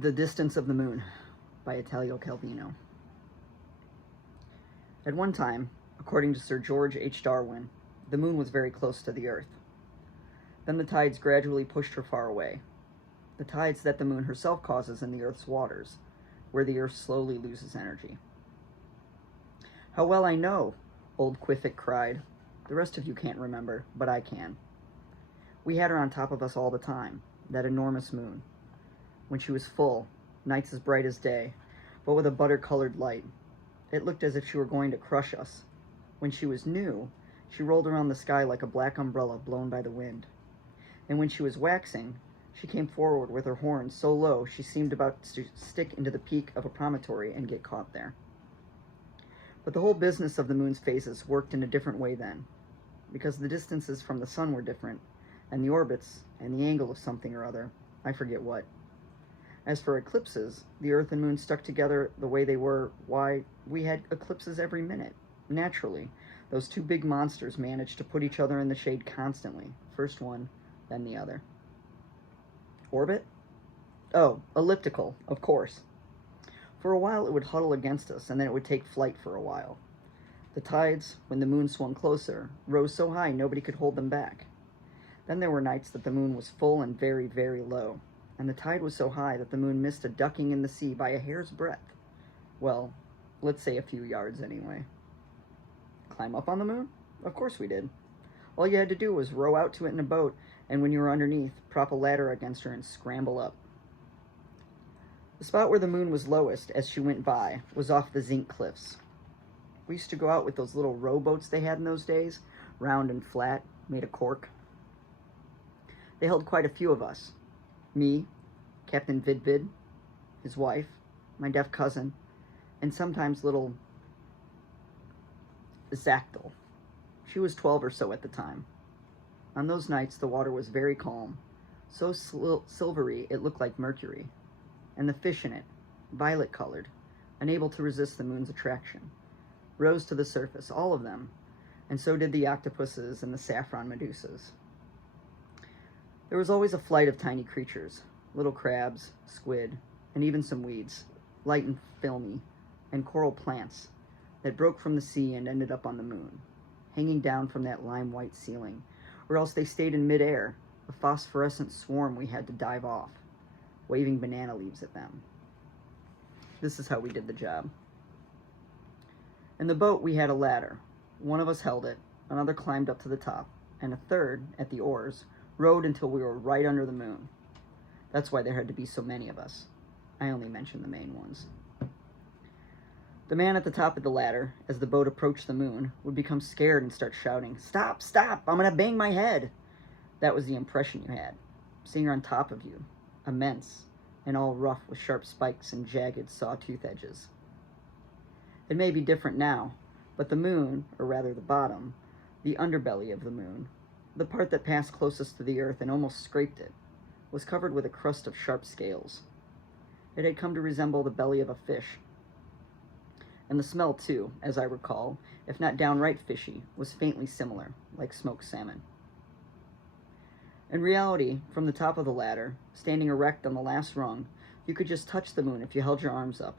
The Distance of the Moon by Italio Calvino. At one time, according to Sir George H. Darwin, the moon was very close to the Earth. Then the tides gradually pushed her far away. The tides that the moon herself causes in the Earth's waters, where the Earth slowly loses energy. "How well I know," old Quiffick cried. "The rest of you can't remember, but I can. We had her on top of us all the time, that enormous moon. When she was full, nights as bright as day, but with a butter-colored light. It looked as if she were going to crush us. When she was new, she rolled around the sky like a black umbrella blown by the wind. And when she was waxing, she came forward with her horns so low she seemed about to stick into the peak of a promontory and get caught there. But the whole business of the moon's phases worked in a different way then, because the distances from the sun were different, and the orbits, and the angle of something or other, I forget what. As for eclipses, the Earth and Moon stuck together the way they were. Why, we had eclipses every minute. Naturally, those two big monsters managed to put each other in the shade constantly. First one, then the other. Orbit? Oh, elliptical, of course. For a while it would huddle against us, and then it would take flight for a while. The tides, when the moon swung closer, rose so high nobody could hold them back. Then there were nights that the moon was full and very, very low, and the tide was so high that the moon missed a ducking in the sea by a hair's breadth. Well, let's say a few yards anyway. Climb up on the moon? Of course we did. All you had to do was row out to it in a boat, and when you were underneath, prop a ladder against her and scramble up. The spot where the moon was lowest as she went by was off the zinc cliffs. We used to go out with those little rowboats they had in those days, round and flat, made of cork. They held quite a few of us. Me, Captain Vidvid, his wife, my deaf cousin, and sometimes little Zactyl. She was 12 or so at the time. On those nights, the water was very calm, so silvery it looked like mercury, and the fish in it, violet-colored, unable to resist the moon's attraction, rose to the surface, all of them, and so did the octopuses and the saffron medusas. There was always a flight of tiny creatures, little crabs, squid, and even some weeds, light and filmy, and coral plants that broke from the sea and ended up on the moon, hanging down from that lime-white ceiling, or else they stayed in midair, a phosphorescent swarm we had to dive off, waving banana leaves at them. This is how we did the job. In the boat, we had a ladder. One of us held it, another climbed up to the top, and a third, at the oars, rowed until we were right under the moon. That's why there had to be so many of us. I only mentioned the main ones. The man at the top of the ladder, as the boat approached the moon, would become scared and start shouting, "Stop, stop, I'm gonna bang my head!" That was the impression you had, seeing her on top of you, immense, and all rough with sharp spikes and jagged sawtooth edges. It may be different now, but the moon, or rather the bottom, the underbelly of the moon, the part that passed closest to the Earth and almost scraped it, was covered with a crust of sharp scales. It had come to resemble the belly of a fish. And the smell, too, as I recall, if not downright fishy, was faintly similar, like smoked salmon. In reality, from the top of the ladder, standing erect on the last rung, you could just touch the moon if you held your arms up.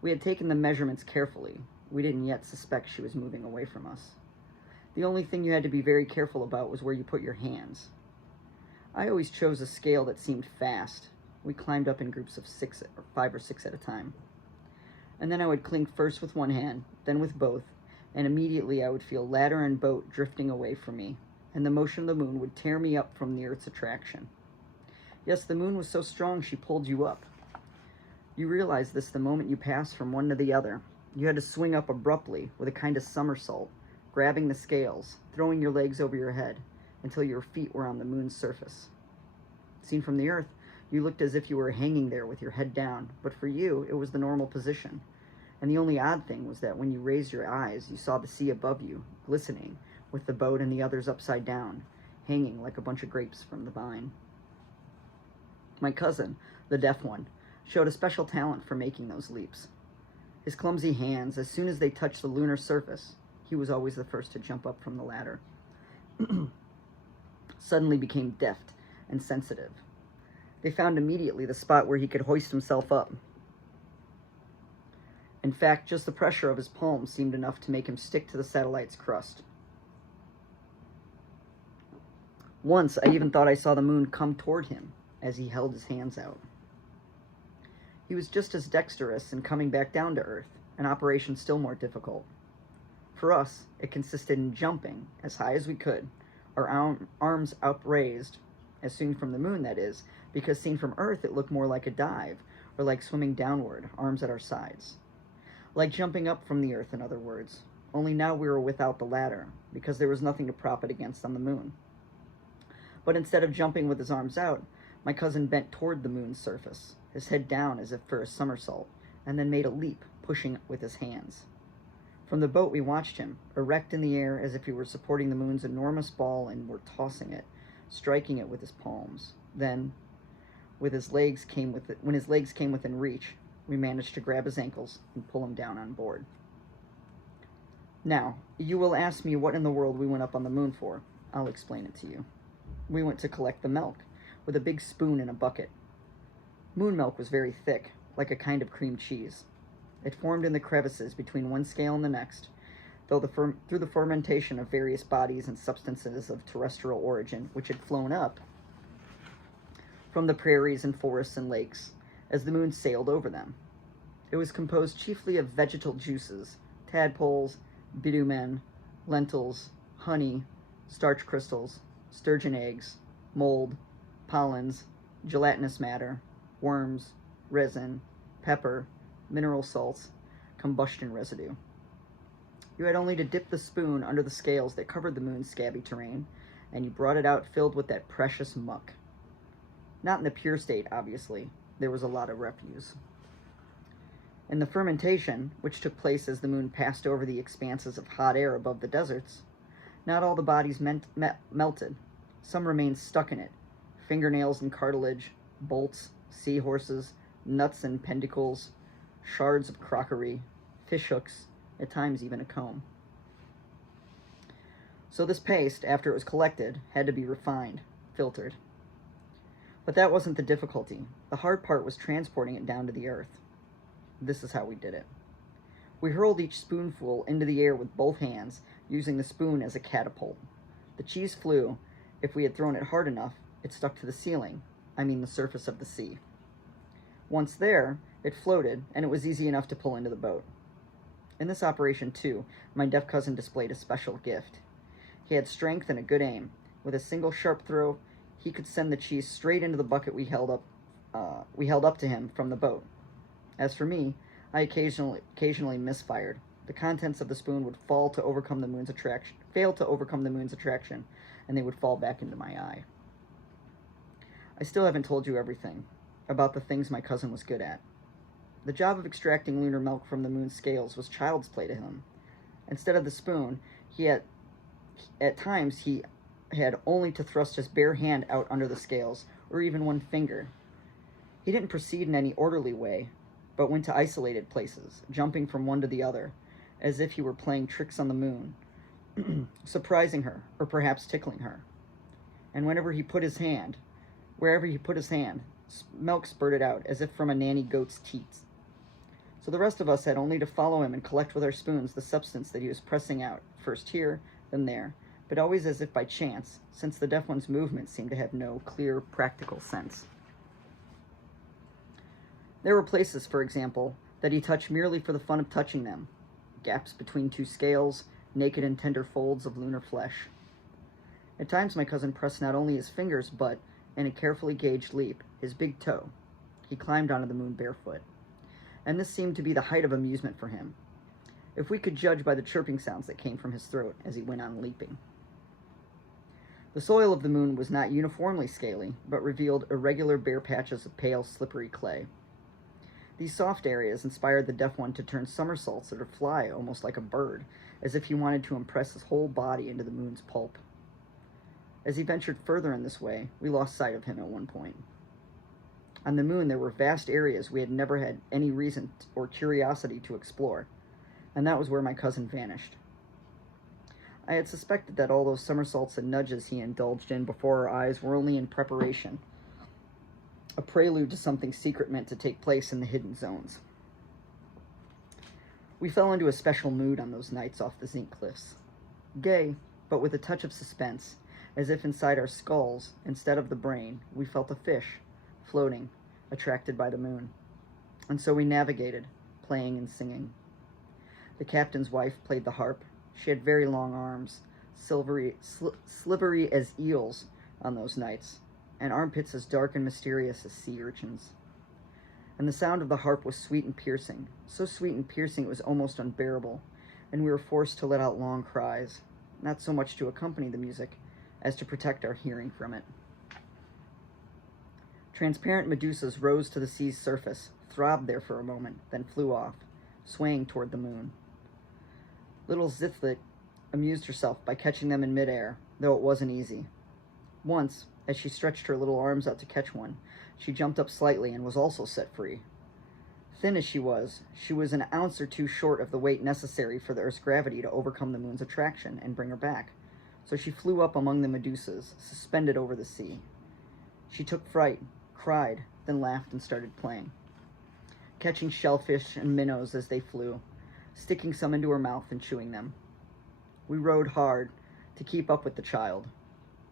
We had taken the measurements carefully. We didn't yet suspect she was moving away from us. The only thing you had to be very careful about was where you put your hands. I always chose a scale that seemed fast. We climbed up in groups of 5 or 6 at a time. And then I would cling first with one hand, then with both, and immediately I would feel ladder and boat drifting away from me, and the motion of the moon would tear me up from the Earth's attraction. Yes, the moon was so strong she pulled you up. You realized this the moment you passed from one to the other. You had to swing up abruptly with a kind of somersault, grabbing the scales, throwing your legs over your head, until your feet were on the moon's surface. Seen from the Earth, you looked as if you were hanging there with your head down, but for you, it was the normal position. And the only odd thing was that when you raised your eyes, you saw the sea above you, glistening, with the boat and the others upside down, hanging like a bunch of grapes from the vine. My cousin, the deaf one, showed a special talent for making those leaps. His clumsy hands, as soon as they touched the lunar surface, he was always the first to jump up from the ladder, suddenly became deft and sensitive. They found immediately the spot where he could hoist himself up. In fact, just the pressure of his palms seemed enough to make him stick to the satellite's crust. Once, I even thought I saw the moon come toward him as he held his hands out. He was just as dexterous in coming back down to Earth, an operation still more difficult. For us, it consisted in jumping as high as we could, our arms upraised, as seen from the moon, that is, because seen from Earth it looked more like a dive, or like swimming downward, arms at our sides. Like jumping up from the Earth, in other words, only now we were without the ladder, because there was nothing to prop it against on the moon. But instead of jumping with his arms out, my cousin bent toward the moon's surface, his head down as if for a somersault, and then made a leap, pushing with his hands. From the boat we watched him, erect in the air as if he were supporting the moon's enormous ball and were tossing it, striking it with his palms. Then, when his legs came within reach, we managed to grab his ankles and pull him down on board. Now, you will ask me what in the world we went up on the moon for. I'll explain it to you. We went to collect the milk, with a big spoon and a bucket. Moon milk was very thick, like a kind of cream cheese. It formed in the crevices between one scale and the next, though through the fermentation of various bodies and substances of terrestrial origin, which had flown up from the prairies and forests and lakes, as the moon sailed over them. It was composed chiefly of vegetal juices, tadpoles, bitumen, lentils, honey, starch crystals, sturgeon eggs, mold, pollens, gelatinous matter, worms, resin, pepper, mineral salts, combustion residue. You had only to dip the spoon under the scales that covered the moon's scabby terrain, and you brought it out filled with that precious muck. Not in the pure state, obviously. There was a lot of refuse. In the fermentation, which took place as the moon passed over the expanses of hot air above the deserts, not all the bodies melted. Some remained stuck in it. Fingernails and cartilage, bolts, seahorses, nuts and pendicles, shards of crockery, fish hooks, at times even a comb. So this paste, after it was collected, had to be refined, filtered. But that wasn't the difficulty. The hard part was transporting it down to the earth. This is how we did it. We hurled each spoonful into the air with both hands, using the spoon as a catapult. The cheese flew. If we had thrown it hard enough, it stuck to the ceiling, the surface of the sea. Once there, it floated, and it was easy enough to pull into the boat. In this operation, too, my deaf cousin displayed a special gift. He had strength and a good aim. With a single sharp throw, he could send the cheese straight into the bucket we held up to him from the boat. As for me, I occasionally misfired. The contents of the spoon would fail to overcome the moon's attraction, and they would fall back into my eye. I still haven't told you everything about the things my cousin was good at. The job of extracting lunar milk from the moon's scales was child's play to him. Instead of the spoon, at times he had only to thrust his bare hand out under the scales, or even one finger. He didn't proceed in any orderly way, but went to isolated places, jumping from one to the other, as if he were playing tricks on the moon, surprising her, or perhaps tickling her. And wherever he put his hand, milk spurted out, as if from a nanny goat's teats. So the rest of us had only to follow him and collect with our spoons the substance that he was pressing out, first here, then there, but always as if by chance, since the deaf one's movements seemed to have no clear, practical sense. There were places, for example, that he touched merely for the fun of touching them, gaps between two scales, naked and tender folds of lunar flesh. At times my cousin pressed not only his fingers, but, in a carefully gauged leap, his big toe. He climbed onto the moon barefoot. And this seemed to be the height of amusement for him, if we could judge by the chirping sounds that came from his throat as he went on leaping. The soil of the moon was not uniformly scaly, but revealed irregular bare patches of pale, slippery clay. These soft areas inspired the deaf one to turn somersaults or to fly almost like a bird, as if he wanted to impress his whole body into the moon's pulp. As he ventured further in this way, we lost sight of him at one point. On the moon, there were vast areas we had never had any reason or curiosity to explore, and that was where my cousin vanished. I had suspected that all those somersaults and nudges he indulged in before our eyes were only in preparation a prelude to something secret meant to take place in the hidden zones. We fell into a special mood on those nights off the zinc cliffs. Gay, but with a touch of suspense, as if inside our skulls, instead of the brain, we felt a fish, floating, attracted by the moon. And so we navigated, playing and singing. The captain's wife played the harp. She had very long arms, slivery as eels on those nights, and armpits as dark and mysterious as sea urchins. And the sound of the harp was sweet and piercing, so sweet and piercing it was almost unbearable, and we were forced to let out long cries, not so much to accompany the music as to protect our hearing from it. Transparent medusas rose to the sea's surface, throbbed there for a moment, then flew off, swaying toward the moon. Little Zithlit amused herself by catching them in midair, though it wasn't easy. Once, as she stretched her little arms out to catch one, she jumped up slightly and was also set free. Thin as she was an ounce or two short of the weight necessary for the Earth's gravity to overcome the moon's attraction and bring her back, so she flew up among the medusas, suspended over the sea. She took fright, cried, then laughed and started playing, catching shellfish and minnows as they flew, sticking some into her mouth and chewing them. We rowed hard to keep up with the child.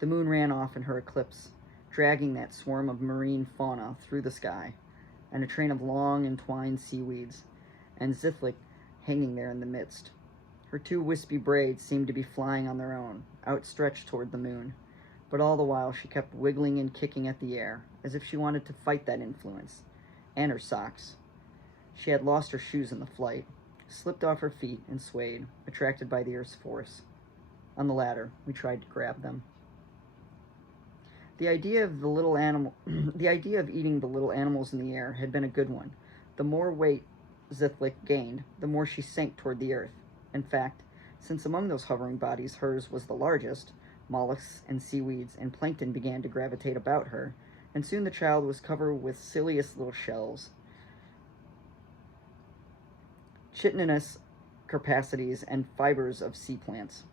The moon ran off in her eclipse, dragging that swarm of marine fauna through the sky, and a train of long entwined seaweeds, and Zithlik hanging there in the midst. Her two wispy braids seemed to be flying on their own, outstretched toward the moon, but all the while she kept wiggling and kicking at the air, as if she wanted to fight that influence, and her socks. She had lost her shoes in the flight, slipped off her feet, and swayed, attracted by the Earth's force. On the ladder, we tried to grab them. The idea of eating the little animals in the air had been a good one. The more weight Zithlik gained, the more she sank toward the earth. In fact, since among those hovering bodies hers was the largest, mollusks and seaweeds and plankton began to gravitate about her, and soon the child was covered with silliest little shells, chitinous carpacities, and fibers of sea plants.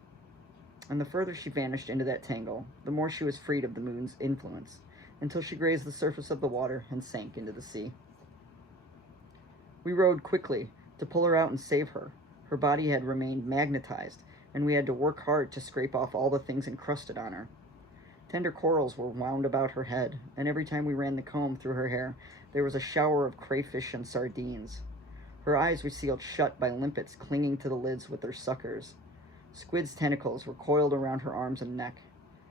And the further she vanished into that tangle, the more she was freed of the moon's influence, until she grazed the surface of the water and sank into the sea. We rowed quickly to pull her out and save her. Her body had remained magnetized, and we had to work hard to scrape off all the things encrusted on her. Tender corals were wound about her head, and every time we ran the comb through her hair, there was a shower of crayfish and sardines. Her eyes were sealed shut by limpets clinging to the lids with their suckers. Squid's tentacles were coiled around her arms and neck,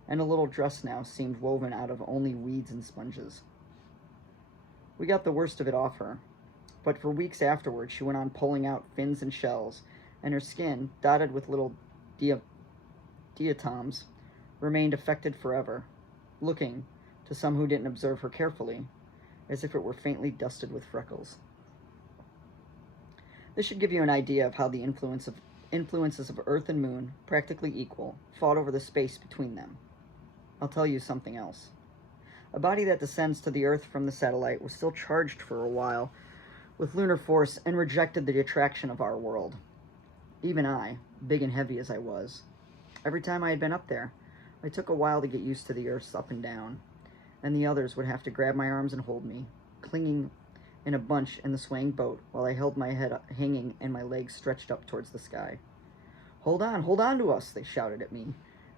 and a little dress now seemed woven out of only weeds and sponges. We got the worst of it off her, but for weeks afterward she went on pulling out fins and shells, and her skin, dotted with little diatoms, remained affected forever, looking, to some who didn't observe her carefully, as if it were faintly dusted with freckles. This should give you an idea of how the influences of Earth and Moon, practically equal, fought over the space between them. I'll tell you something else. A body that descends to the Earth from the satellite was still charged for a while with lunar force and rejected the attraction of our world. Even I, big and heavy as I was, every time I had been up there, I took a while to get used to the Earth's up and down, and the others would have to grab my arms and hold me, clinging in a bunch in the swaying boat while I held my head hanging and my legs stretched up towards the sky. Hold on to us," they shouted at me,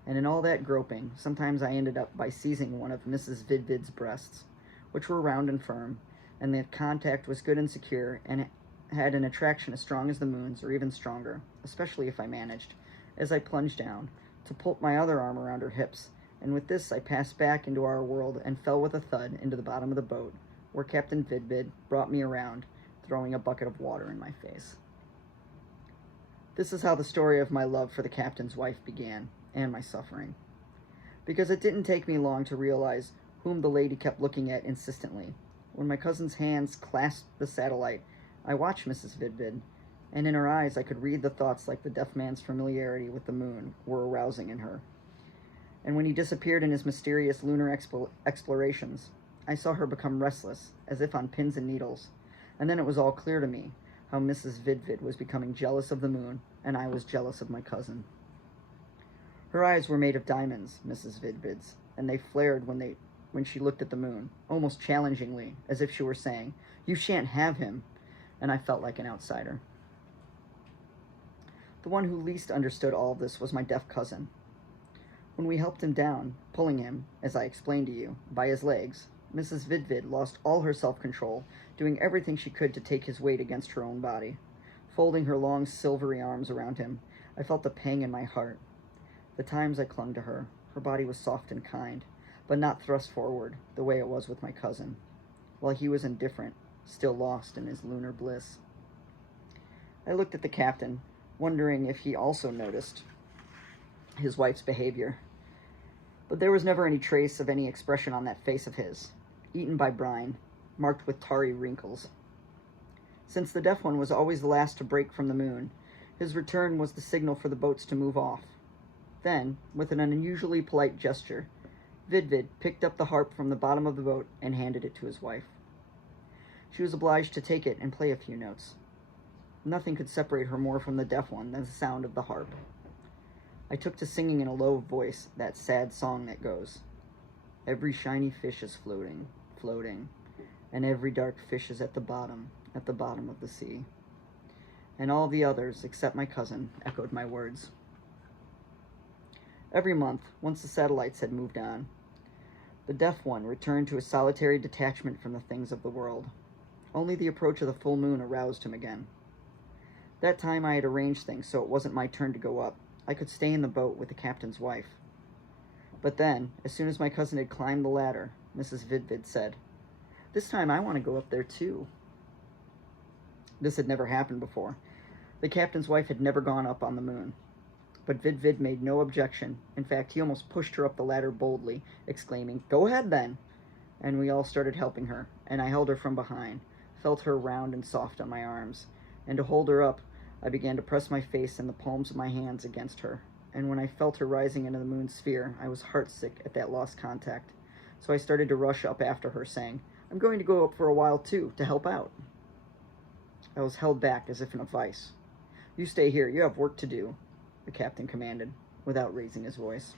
and in all that groping, sometimes I ended up by seizing one of Mrs. Vidvid's breasts, which were round and firm, and the contact was good and secure, and had an attraction as strong as the moon's, or even stronger, especially if I managed, as I plunged down, to pull my other arm around her hips, and with this I passed back into our world and fell with a thud into the bottom of the boat, where Captain Vidvid brought me around, throwing a bucket of water in my face. This is how the story of my love for the captain's wife began, and my suffering. Because it didn't take me long to realize whom the lady kept looking at insistently. When my cousin's hands clasped the satellite, I watched Mrs. Vidvid, and in her eyes I could read the thoughts like the deaf man's familiarity with the moon were arousing in her. And when he disappeared in his mysterious lunar explorations, I saw her become restless, as if on pins and needles, and then it was all clear to me how Mrs. Vidvid was becoming jealous of the moon, and I was jealous of my cousin. Her eyes were made of diamonds, Mrs. Vidvid's, and they flared when when she looked at the moon, almost challengingly, as if she were saying, "You shan't have him," and I felt like an outsider. The one who least understood all of this was my deaf cousin. When we helped him down, pulling him, as I explained to you, by his legs, Mrs. Vidvid lost all her self-control, doing everything she could to take his weight against her own body. Folding her long, silvery arms around him, I felt a pang in my heart. The times I clung to her, her body was soft and kind, but not thrust forward the way it was with my cousin, while he was indifferent, still lost in his lunar bliss. I looked at the captain, wondering if he also noticed his wife's behavior. But there was never any trace of any expression on that face of his, eaten by brine, marked with tarry wrinkles. Since the deaf one was always the last to break from the moon, his return was the signal for the boats to move off. Then, with an unusually polite gesture, Vidvid picked up the harp from the bottom of the boat and handed it to his wife. She was obliged to take it and play a few notes. Nothing could separate her more from the deaf one than the sound of the harp. I took to singing in a low voice that sad song that goes, "Every shiny fish is floating, floating, and every dark fish is at the bottom of the sea." And all the others, except my cousin, echoed my words. Every month, once the satellites had moved on, the deaf one returned to a solitary detachment from the things of the world. Only the approach of the full moon aroused him again. That time I had arranged things so it wasn't my turn to go up. I could stay in the boat with the captain's wife. But then, as soon as my cousin had climbed the ladder, Mrs. Vidvid said, "This time I want to go up there too." This had never happened before. The captain's wife had never gone up on the moon. But Vidvid made no objection. In fact, he almost pushed her up the ladder boldly, exclaiming, "Go ahead then!" And we all started helping her, and I held her from behind, felt her round and soft on my arms, and to hold her up, I began to press my face and the palms of my hands against her, and when I felt her rising into the moon's sphere, I was heartsick at that lost contact. So I started to rush up after her, saying, "I'm going to go up for a while too, to help out." I was held back as if in a vice. "You stay here, you have work to do," the captain commanded, without raising his voice.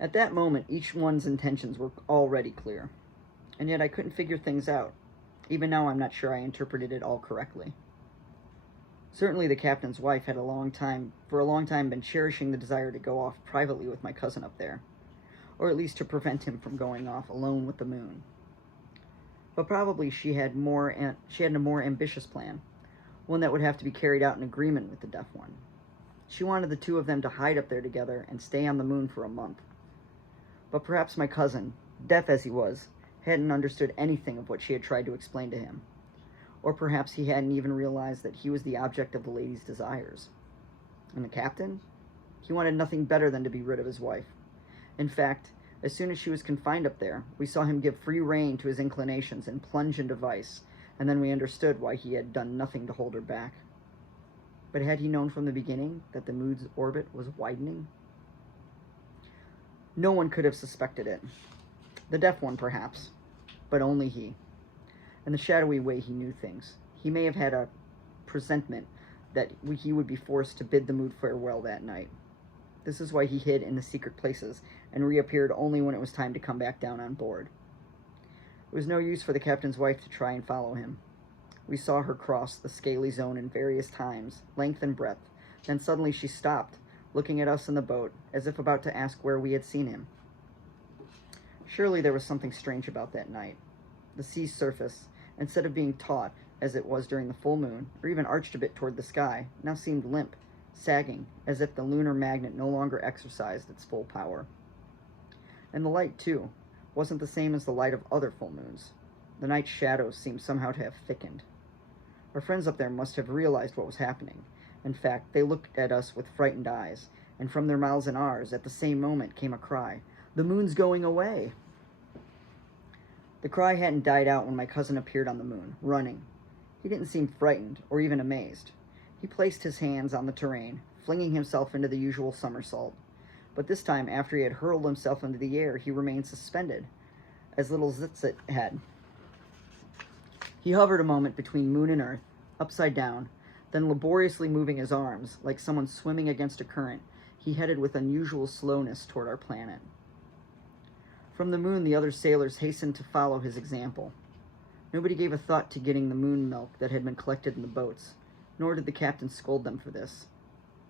At that moment, each one's intentions were already clear, and yet I couldn't figure things out. Even now, I'm not sure I interpreted it all correctly. Certainly the captain's wife had for a long time been cherishing the desire to go off privately with my cousin up there, or at least to prevent him from going off alone with the moon. But probably she had a more ambitious plan, one that would have to be carried out in agreement with the deaf one. She wanted the two of them to hide up there together and stay on the moon for a month. But perhaps my cousin, deaf as he was, hadn't understood anything of what she had tried to explain to him. Or perhaps he hadn't even realized that he was the object of the lady's desires. And the captain? He wanted nothing better than to be rid of his wife. In fact, as soon as she was confined up there, we saw him give free rein to his inclinations and plunge into vice, and then we understood why he had done nothing to hold her back. But had he known from the beginning that the moon's orbit was widening? No one could have suspected it. The deaf one, perhaps, but only he. In the shadowy way he knew things. He may have had a presentiment that he would be forced to bid the moon farewell that night. This is why he hid in the secret places and reappeared only when it was time to come back down on board. It was no use for the captain's wife to try and follow him. We saw her cross the scaly zone in various times, length and breadth. Then suddenly she stopped, looking at us in the boat, as if about to ask where we had seen him. Surely there was something strange about that night. The sea's surface, instead of being taut, as it was during the full moon, or even arched a bit toward the sky, now seemed limp, sagging, as if the lunar magnet no longer exercised its full power. And the light, too, wasn't the same as the light of other full moons. The night shadows seemed somehow to have thickened. Our friends up there must have realized what was happening. In fact, they looked at us with frightened eyes, and from their mouths and ours, at the same moment, came a cry, "The moon's going away!" The cry hadn't died out when my cousin appeared on the moon, running. He didn't seem frightened, or even amazed. He placed his hands on the terrain, flinging himself into the usual somersault. But this time, after he had hurled himself into the air, he remained suspended, as little Zitzit had. He hovered a moment between moon and earth, upside down, then laboriously moving his arms, like someone swimming against a current, he headed with unusual slowness toward our planet. From the moon, the other sailors hastened to follow his example. Nobody gave a thought to getting the moon milk that had been collected in the boats, nor did the captain scold them for this.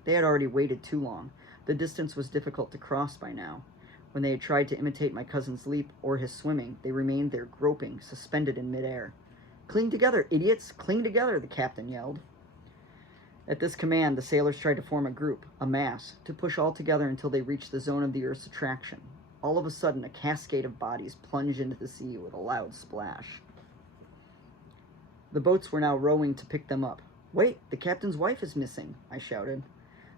They had already waited too long. The distance was difficult to cross by now. When they had tried to imitate my cousin's leap or his swimming, they remained there groping, suspended in midair. "Cling together, idiots! Cling together!" the captain yelled. At this command, the sailors tried to form a group, a mass, to push all together until they reached the zone of the Earth's attraction. All of a sudden, a cascade of bodies plunged into the sea with a loud splash. The boats were now rowing to pick them up. "Wait, the captain's wife is missing," I shouted.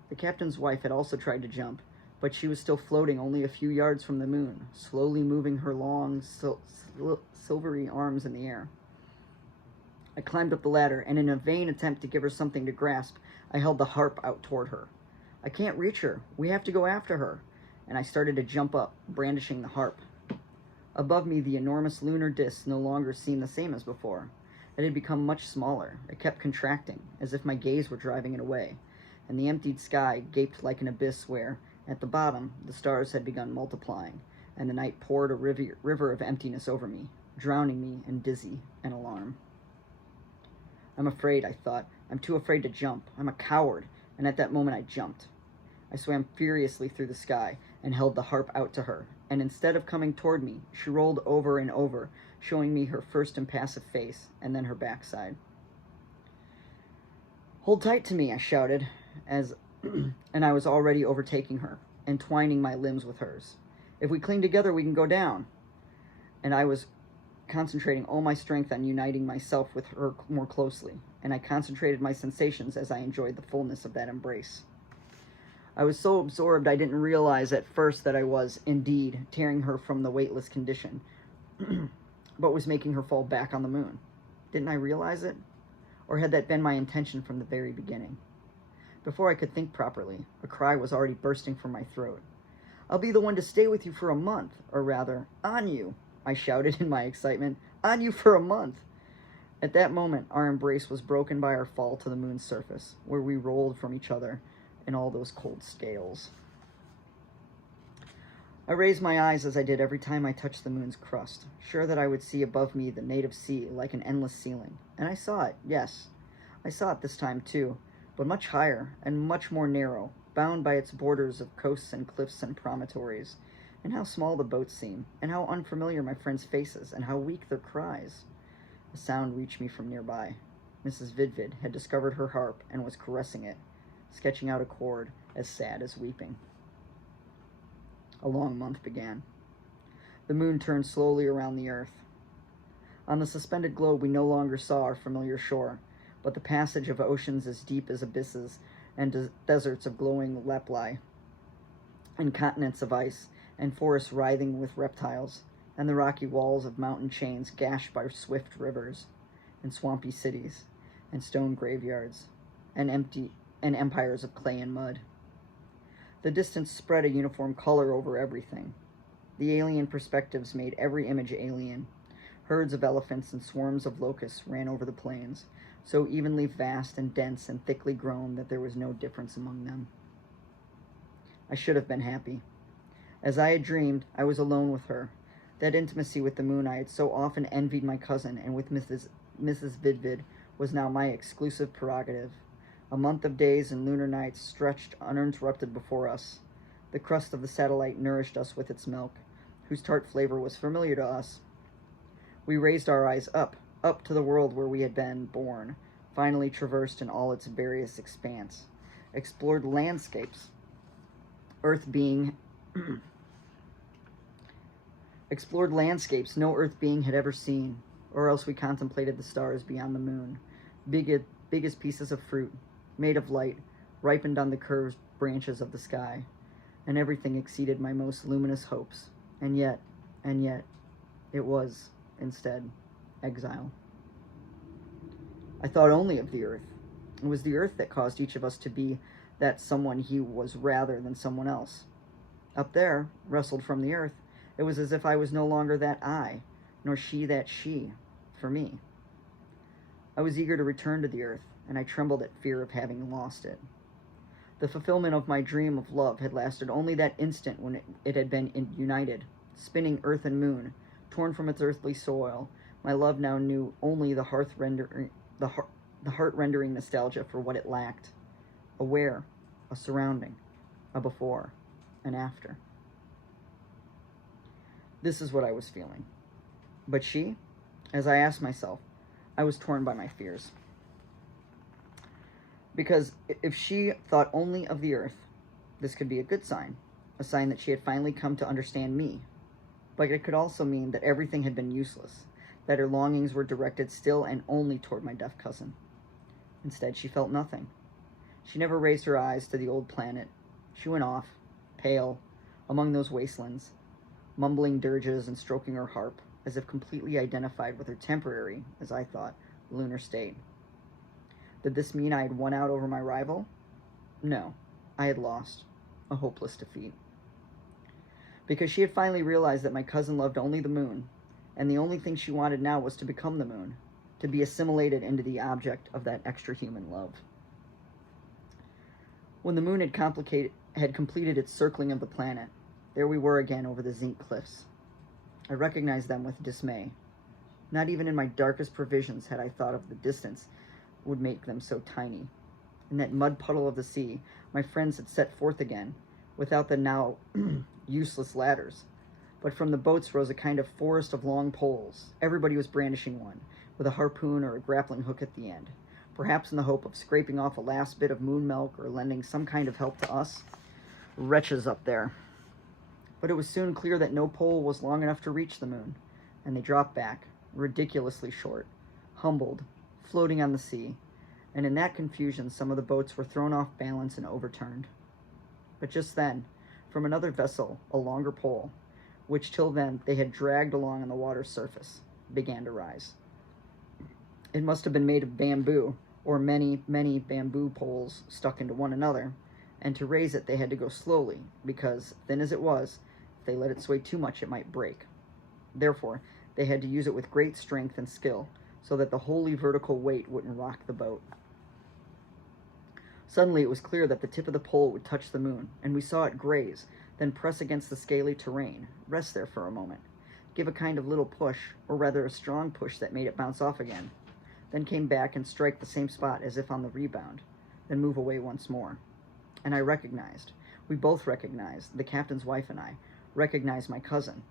The captain's wife had also tried to jump, but she was still floating only a few yards from the moon, slowly moving her long, silvery arms in the air. I climbed up the ladder, and in a vain attempt to give her something to grasp, I held the harp out toward her. "I can't reach her. We have to go after her." And I started to jump up, brandishing the harp. Above me, the enormous lunar disk no longer seemed the same as before. It had become much smaller. It kept contracting, as if my gaze were driving it away, and the emptied sky gaped like an abyss where, at the bottom, the stars had begun multiplying, and the night poured a river of emptiness over me, drowning me in dizzy and alarm. "I'm afraid," I thought. "I'm too afraid to jump. I'm a coward." And at that moment I jumped. I swam furiously through the sky and held the harp out to her, and instead of coming toward me, she rolled over and over, showing me her first impassive face and then her backside. "Hold tight to me," I shouted, and I was already overtaking her, entwining my limbs with hers. "If we cling together, we can go down." And I was concentrating all my strength on uniting myself with her more closely, and I concentrated my sensations as I enjoyed the fullness of that embrace. I was so absorbed I didn't realize at first that I was, indeed, tearing her from the weightless condition, but was making her fall back on the moon. Didn't I realize it? Or had that been my intention from the very beginning? Before I could think properly, a cry was already bursting from my throat. "I'll be the one to stay with you for a month, or rather, on you," I shouted in my excitement. "On you for a month!" At that moment, our embrace was broken by our fall to the moon's surface, where we rolled from each other in all those cold scales. I raised my eyes as I did every time I touched the moon's crust, sure that I would see above me the native sea like an endless ceiling. And I saw it, yes. I saw it this time too, but much higher and much more narrow, bound by its borders of coasts and cliffs and promontories. And how small the boats seemed, and how unfamiliar my friends' faces, and how weak their cries. A sound reached me from nearby. Mrs. Vidvid had discovered her harp and was caressing it, sketching out a chord as sad as weeping. A long month began. The moon turned slowly around the earth. On the suspended globe we no longer saw our familiar shore, but the passage of oceans as deep as abysses, and deserts of glowing lapilli, and continents of ice, and forests writhing with reptiles, and the rocky walls of mountain chains gashed by swift rivers, and swampy cities, and stone graveyards, and empires of clay and mud. The distance spread a uniform color over everything. The alien perspectives made every image alien. Herds of elephants and swarms of locusts ran over the plains, so evenly vast and dense and thickly grown that there was no difference among them. I should have been happy. As I had dreamed, I was alone with her. That intimacy with the moon I had so often envied my cousin and with Mrs. Vidvid was now my exclusive prerogative. A month of days and lunar nights stretched uninterrupted before us. The crust of the satellite nourished us with its milk, whose tart flavor was familiar to us. We raised our eyes up to the world where we had been born, finally traversed in all its various expanse, explored landscapes, explored landscapes no earth being had ever seen, or else we contemplated the stars beyond the moon, big as pieces of fruit, made of light, ripened on the curved branches of the sky, and everything exceeded my most luminous hopes, and yet, it was, instead, exile. I thought only of the earth. It was the earth that caused each of us to be that someone he was rather than someone else. Up there, wrestled from the earth, it was as if I was no longer that I, nor she that she, for me. I was eager to return to the earth, and I trembled at fear of having lost it. The fulfillment of my dream of love had lasted only that instant when it had been united, spinning earth and moon, torn from its earthly soil. My love now knew only the heart-rendering nostalgia for what it lacked. A where, a surrounding, a before, an after. This is what I was feeling. But she, as I asked myself, I was torn by my fears. Because if she thought only of the earth, this could be a good sign, a sign that she had finally come to understand me. But it could also mean that everything had been useless, that her longings were directed still and only toward my deaf cousin. Instead, she felt nothing. She never raised her eyes to the old planet. She went off, pale, among those wastelands, mumbling dirges and stroking her harp, as if completely identified with her temporary, as I thought, lunar state. Did this mean I had won out over my rival? No, I had lost, a hopeless defeat. Because she had finally realized that my cousin loved only the moon, and the only thing she wanted now was to become the moon, to be assimilated into the object of that extra-human love. When the moon had completed its circling of the planet, there we were again over the zinc cliffs. I recognized them with dismay. Not even in my darkest previsions had I thought of the distance would make them so tiny. In that mud puddle of the sea, my friends had set forth again, without the now useless ladders. But from the boats rose a kind of forest of long poles. Everybody was brandishing one, with a harpoon or a grappling hook at the end, perhaps in the hope of scraping off a last bit of moon milk or lending some kind of help to us wretches up there. But it was soon clear that no pole was long enough to reach the moon, and they dropped back, ridiculously short, humbled, floating on the sea, and in that confusion some of the boats were thrown off balance and overturned. But just then, from another vessel, a longer pole, which till then they had dragged along on the water's surface, began to rise. It must have been made of bamboo, or many, many bamboo poles stuck into one another, and to raise it they had to go slowly, because, thin as it was, if they let it sway too much it might break. Therefore, they had to use it with great strength and skill, so that the wholly vertical weight wouldn't rock the boat. Suddenly it was clear that the tip of the pole would touch the moon, and we saw it graze, then press against the scaly terrain, rest there for a moment, give a kind of little push, or rather a strong push that made it bounce off again, then came back and strike the same spot as if on the rebound, then move away once more. And I recognized, we both recognized, the captain's wife and I, recognized my cousin.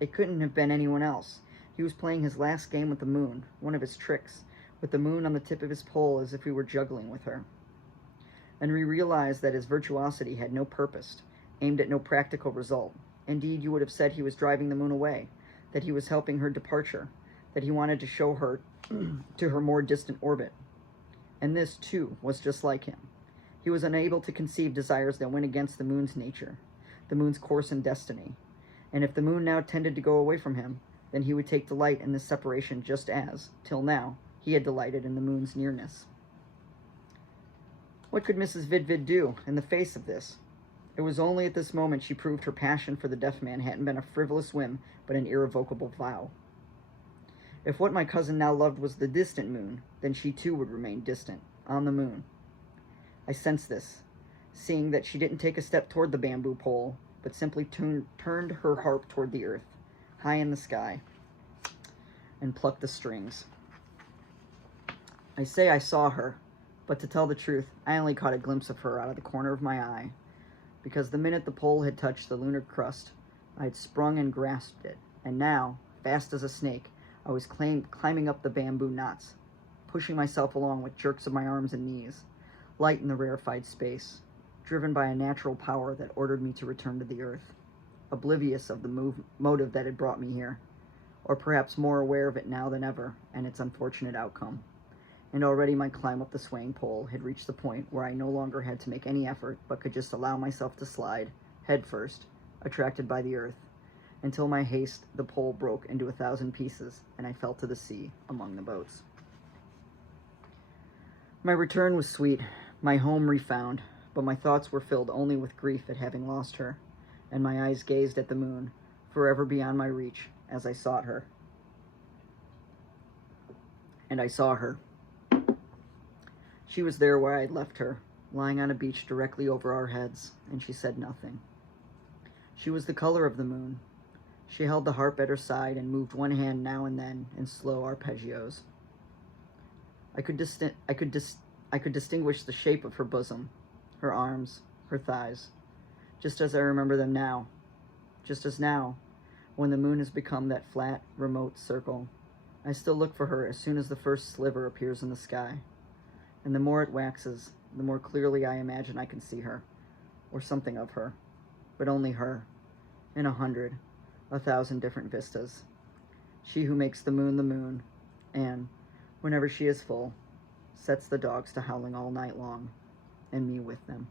It couldn't have been anyone else. He was playing his last game with the moon, one of his tricks, with the moon on the tip of his pole as if he were juggling with her. And we realized that his virtuosity had no purpose, aimed at no practical result. Indeed, you would have said he was driving the moon away, that he was helping her departure, that he wanted to show her to her more distant orbit. And this, too, was just like him. He was unable to conceive desires that went against the moon's nature, the moon's course and destiny. And if the moon now tended to go away from him, then he would take delight in this separation just as, till now, he had delighted in the moon's nearness. What could Mrs. Vidvid do in the face of this? It was only at this moment she proved her passion for the deaf man hadn't been a frivolous whim, but an irrevocable vow. If what my cousin now loved was the distant moon, then she too would remain distant, on the moon. I sensed this, seeing that she didn't take a step toward the bamboo pole, but simply turned her harp toward the earth, high in the sky, and plucked the strings. I say I saw her, but to tell the truth, I only caught a glimpse of her out of the corner of my eye, because the minute the pole had touched the lunar crust, I had sprung and grasped it, and now, fast as a snake, I was climbing up the bamboo knots, pushing myself along with jerks of my arms and knees, light in the rarefied space, driven by a natural power that ordered me to return to the earth, oblivious of the motive that had brought me here, or perhaps more aware of it now than ever, and its unfortunate outcome. And already my climb up the swaying pole had reached the point where I no longer had to make any effort, but could just allow myself to slide, head first, attracted by the earth, until my haste the pole broke into 1,000 pieces, and I fell to the sea among the boats. My return was sweet, my home refound, but my thoughts were filled only with grief at having lost her, and my eyes gazed at the moon, forever beyond my reach, as I sought her. And I saw her. She was there where I had left her, lying on a beach directly over our heads, and she said nothing. She was the color of the moon. She held the harp at her side and moved one hand now and then in slow arpeggios. I could distinguish the shape of her bosom, her arms, her thighs, just as I remember them now. Just as now, when the moon has become that flat, remote circle, I still look for her as soon as the first sliver appears in the sky. And the more it waxes, the more clearly I imagine I can see her, or something of her, but only her, in 100, 1,000 different vistas. She who makes the moon, and, whenever she is full, sets the dogs to howling all night long, and me with them.